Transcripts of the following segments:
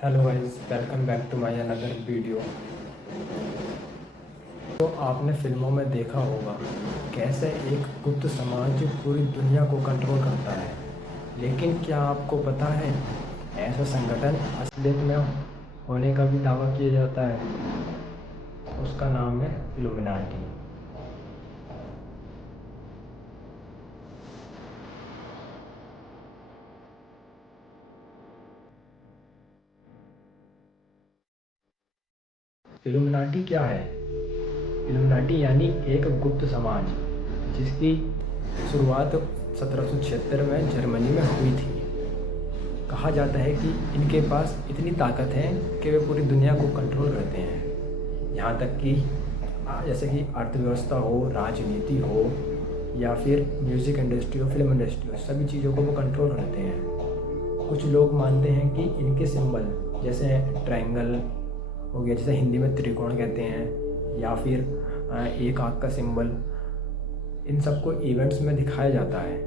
Hello guys, welcome back to my another video. तो आपने फिल्मों में देखा होगा कैसे एक गुप्त समाज पूरी दुनिया को कंट्रोल करता है। लेकिन क्या आपको पता है ऐसा संगठन असलियत में होने का भी दावा किया जाता है। उसका नाम है इल्यूमिनाटी। इल्यूमिनाटी क्या है? इल्यूमिनाटी यानी एक गुप्त समाज जिसकी शुरुआत 1776 में जर्मनी में हुई थी। कहा जाता है कि इनके पास इतनी ताकत है कि वे पूरी दुनिया को कंट्रोल करते हैं। यहाँ तक कि जैसे कि अर्थव्यवस्था हो, राजनीति हो या फिर म्यूज़िक इंडस्ट्री हो, फिल्म इंडस्ट्री हो, सभी चीज़ों को वो कंट्रोल करते हैं। कुछ लोग मानते हैं कि इनके सिंबल जैसे ट्रायंगल हो गया, जैसे हिंदी में त्रिकोण कहते हैं, या फिर एक आँख का सिंबल, इन सबको इवेंट्स में दिखाया जाता है।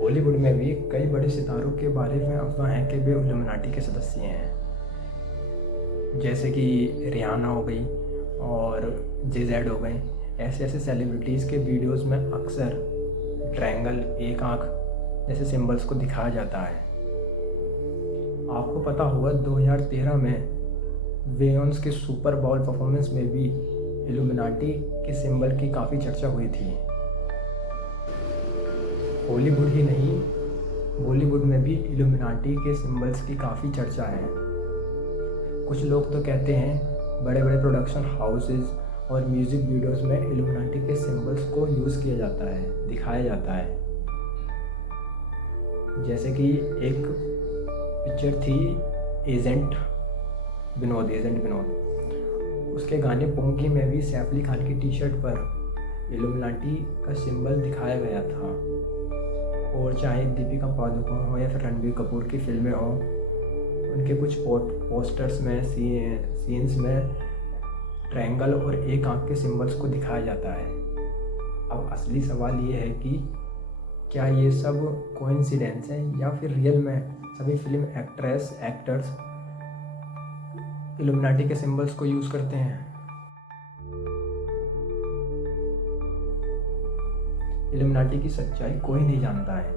हॉलीवुड में भी कई बड़े सितारों के बारे में अफवाह है कि वे इल्यूमिनाटी के सदस्य हैं, जैसे कि रिहाना हो गई और जेजेड हो गए। ऐसे ऐसे सेलिब्रिटीज़ के वीडियोस में अक्सर ट्रायंगल, एक आँख जैसे सिंबल्स को दिखाया जाता है। आपको पता होगा 2013 में वेयोन्स के सुपर बाउल परफॉर्मेंस में भी इल्यूमिनाटी के सिंबल की काफ़ी चर्चा हुई थी। हॉलीवुड ही नहीं, बॉलीवुड में भी इल्यूमिनाटी के सिंबल्स की काफ़ी चर्चा है। कुछ लोग तो कहते हैं बड़े बड़े प्रोडक्शन हाउसेस और म्यूज़िक वीडियोस में इल्यूमिनाटी के सिंबल्स को यूज़ किया जाता है, दिखाया जाता है। जैसे कि एक पिक्चर थी एजेंट विनोद, उसके गाने पोंकी में भी सैफ अली खान की टी शर्ट पर इल्यूमिनाटी का सिंबल दिखाया गया था। और चाहे दीपिका पादुकोण हो या फिर रणबीर कपूर की फिल्में हो, उनके कुछ पोस्टर्स में सीन्स में ट्रायंगल और एक आँख के सिंबल्स को दिखाया जाता है। अब असली सवाल ये है कि क्या ये सब कोइंसिडेंस है या फिर रियल में सभी फिल्म एक्टर्स इल्यूमिनाटी के सिंबल्स को यूज़ करते हैं। इल्यूमिनाटी की सच्चाई कोई नहीं जानता है,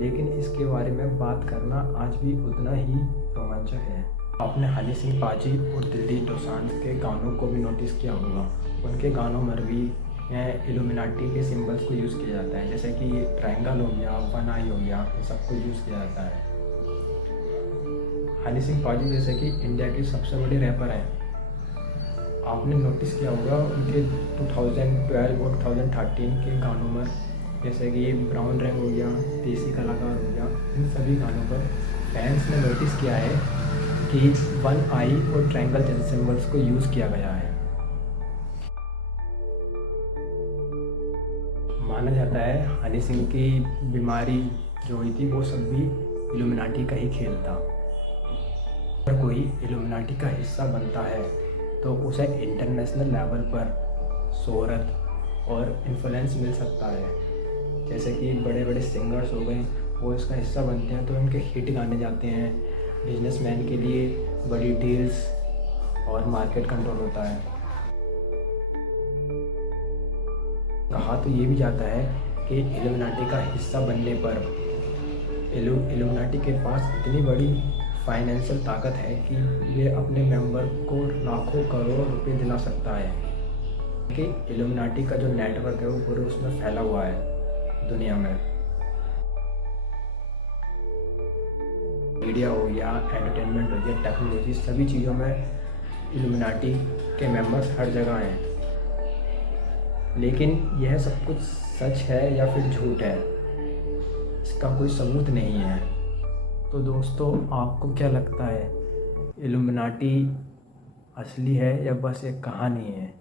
लेकिन इसके बारे में बात करना आज भी उतना ही रोमांचक है। आपने हनी सिंह पाजी और दिलजीत दोसांझ के गानों को भी नोटिस किया होगा। उनके गानों में भी इल्यूमिनाटी के सिंबल्स को यूज़ किया जाता है, जैसे कि ट्रायंगल हो गया, वन आई हो गया, इन सबको यूज़ किया जाता है। हनी सिंह पाजी जैसे कि इंडिया की सबसे बड़ी रैपर हैं। आपने नोटिस किया होगा उनके 2012 और 2013 के गानों में, जैसे कि ब्राउन रंग हो गया, देसी कलाकार हो गया, इन सभी गानों पर फैंस ने नोटिस किया है कि वन आई और ट्रायंगल जैसे सिंबल्स को यूज़ किया गया है। माना जाता है हनी सिंह की बीमारी जो हुई थी वो सब भी इल्यूमिनाटी का ही खेल था। अगर कोई इल्यूमिनाटी का हिस्सा बनता है तो उसे इंटरनेशनल लेवल पर शोहरत और इन्फ्लुएंस मिल सकता है। जैसे कि बड़े बड़े सिंगर्स हो गए, वो इसका हिस्सा बनते हैं तो उनके हिट गाने जाते हैं। बिजनेसमैन के लिए बड़ी डील्स और मार्केट कंट्रोल होता है। कहा तो ये भी जाता है कि इल्यूमिनाटी का हिस्सा बनने पर इल्यूमिनाटी के पास इतनी बड़ी फाइनेंशियल ताकत है कि वे अपने मेंबर को लाखों करोड़ रुपए दिला सकता है। कि इल्यूमिनाटी का जो नेटवर्क है वो पूरे उसमें फैला हुआ है दुनिया में। मीडिया हो गया, एंटरटेनमेंट हो गया, टेक्नोलॉजी, सभी चीज़ों में इल्यूमिनाटी के मेंबर्स हर जगह हैं। लेकिन यह सब कुछ सच है या फिर झूठ है, इसका कोई सबूत नहीं है। तो दोस्तों, आपको क्या लगता है, इल्यूमिनाटी असली है या बस एक कहानी है?